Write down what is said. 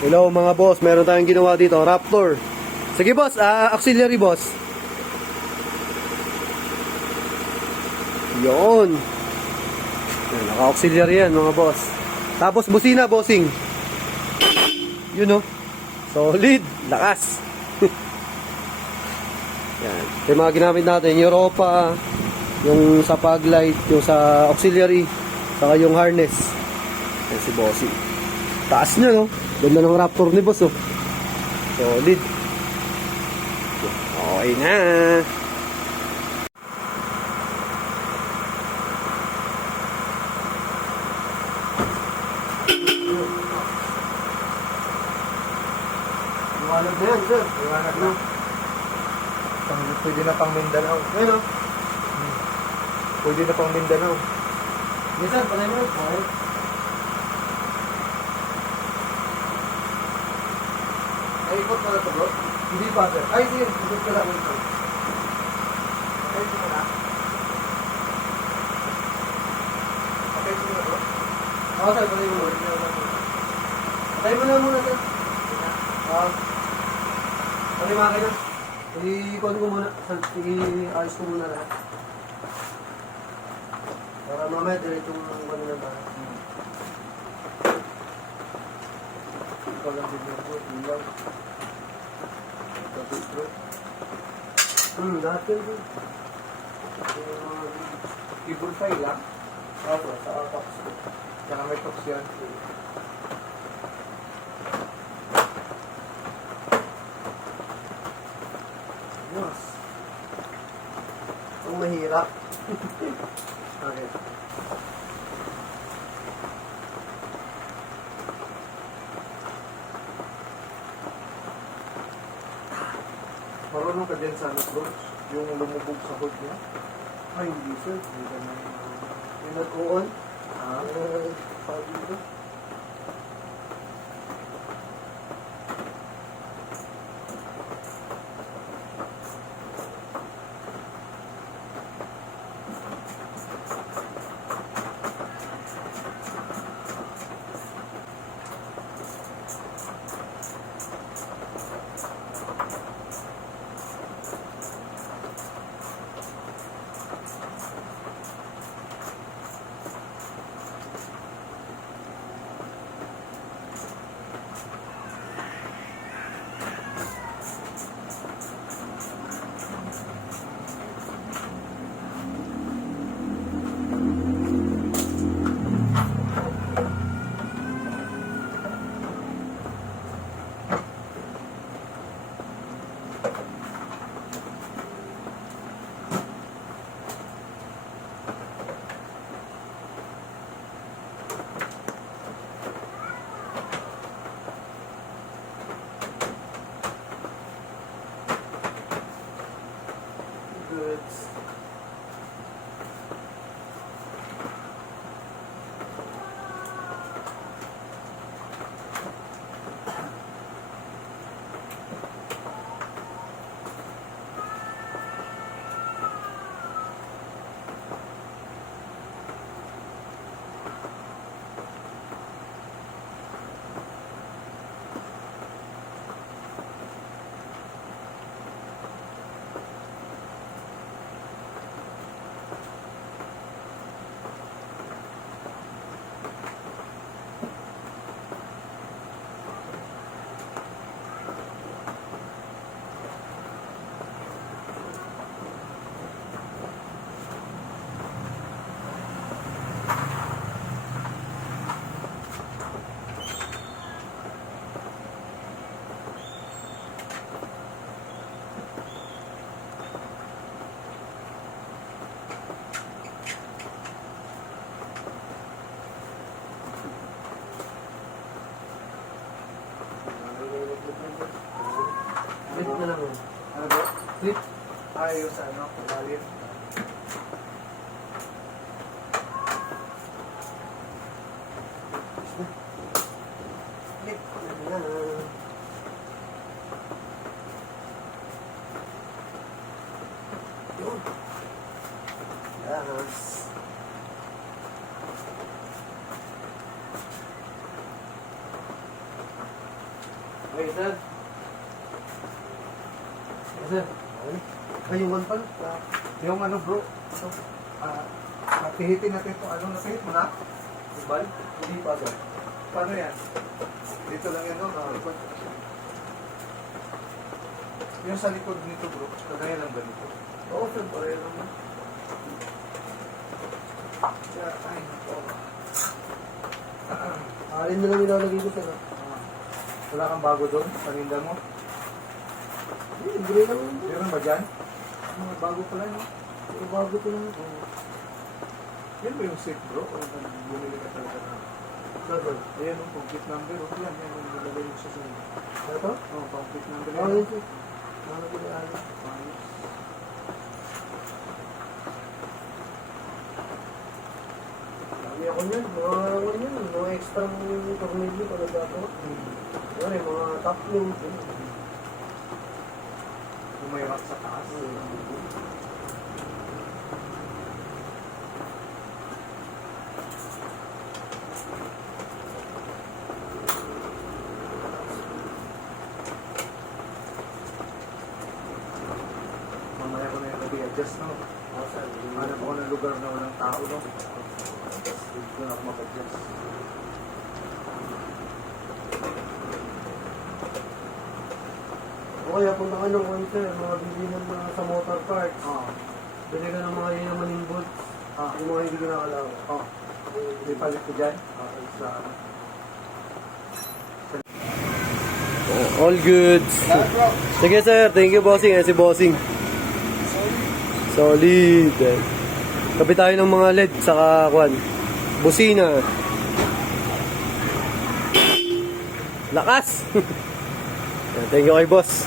Hello mga boss, meron tayong ginawa dito, Raptor. Sige boss, auxiliary boss. Yun. Naka-auxiliary yan mga boss. Tapos busina, bossing. Yun o. Solid. Lakas. Yan. Ito yung mga ginamit natin. Europa, yung sa fog light, yung sa auxiliary, saka yung harness. Yan si bossing. Taas niya no. Ganda ng Raptor ni boss oh. Solid. Okay na. Iwanag na yan, sir. Iwanag na. Pwede na pang Mindanao. Ayun o. Pwede na pang Mindanao. Yes, sir. Patay mo. Okay. Ay, ikot na ito, bro. Hindi pa, sir. Ay, sige. Ikot ka lang ito. Okay, ito na. Okay, ito na, bro. Oo, sir. Patay mo. Patay mo na muna, sir. Patay mga kayo. I-ikot ko muna. I-ayos ko muna lahat. Para mamaya diretso mo ng kanina ba. Ikaw lang din yung bro. Ilaw. Tapos, bro. Lahat yun, bro. Keyboard file lang. Opo, sa Apex. Tsaka may tox yan. Yes. Ang mahirap. Okay. Marunong ka din sa ano, bro? Yung lumubog sa hood niya. Ay, hindi sir. Hindi ka na Yung nag-on. pag dito. Goods. Flip na lang yun. Ano bro? Flip. Ayos ano, lalim. Flip na lang. Yun. Yes. Okay, sir. Yes, sir. Okay. Ayungan pala. Yung ano bro, ito, pihitin natin ito. Ano napihit mo na? Ibal? Hindi pa, sir. Paano yan? Dito lang yan, no? Nakalikod. Yung sa likod nito bro, kagaya lang ganito. Oo, sir. Pareho naman. Kaya, ay, nako. Alin na lang nilalagay ko, sir. Wala kang bago doon, paninda mo. Libre lang yun. Meron ba dyan? Mga bago pala, no? Bago ko lang. Yan ba yung safe bro? O bumili ka talaga na? Sir, Ayan yung complete number. O yan, yan yung nilagay mo siya sa inyo. ito? Oh, complete number. Oo, yun, sir. Ano ko na alin? Lagi ako niyan. Mga extra tornilyo pala dapat. Yan, mga top load. Umayrak sa taas. Mamaya ko na yung nag-adjust, no? Hanap ako ng lugar na walang tao, no? Dito na ako mag-adjust. O kaya punta ka ng sir, mga bilihan na sa motor parts. Oo. Bili ka ng mga yamaning bolts. Ah. Yung mga hindi kinakalawa. Oh. May palit ko dyan. Sa ano. All goods. Sige sir, thank you bossing. Ayan si bossing. Solid. Kapit tayo ng mga LED saka kwan. Busina. Lakas. Thank you kay boss.